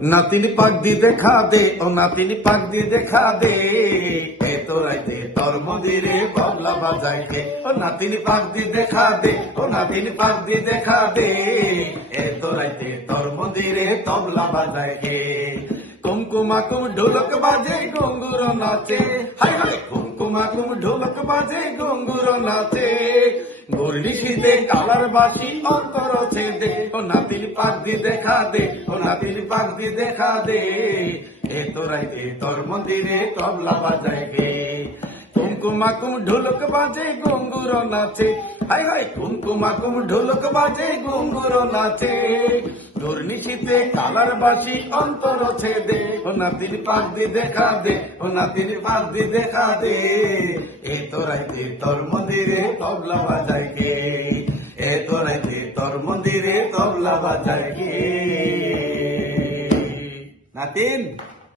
নাতিন পাক দি দেখা দে, ও নাতিন পাক দি দেখা দে, এ তোরাইতে তোর মন্দিরে তবলা বাজায় কে। ও নাতিন পাক দি দেখা দে, ও নাতিন পাক দি দেখা দে, এ তোরাইতে তোর মন্দিরে তবলা বাজায় কে। কুমকুমাকুম ঢোলক বাজে ঘুঙ্গুর নাচে, হায় হায় কুমকুমাকুম ঢোলক বাজে ঘুঙ্গুর নাচে। গর্লি শীতে কালার বাসি অন্তর ছেদে, ও নাতিন পাক দি দেখা দে, ও নাতিন পাক দি দেখা দে, এ তোরাইতে তোর মন্দিরে তবলা বাজায় গে। কুমকুমাকুম ঢোলক বাজে ঘুঙ্গুর নাচে, হায় হায় কুমকুমাকুম ঢোলক বাজে ঘুঙ্গুর নাচে। ঘূর্ণি শীতে কালার বাসি অন্তর ছেদে, ও নাতিন পাক দি দেখা দে, ও নাতিন পাক দি দেখা দে, এ তোরাইতে তোর মন্দিরে তবলা বাজায় গে। এ তোরাইতে তোর মন্দিরে তবলা বাজায় গে। নাতিন।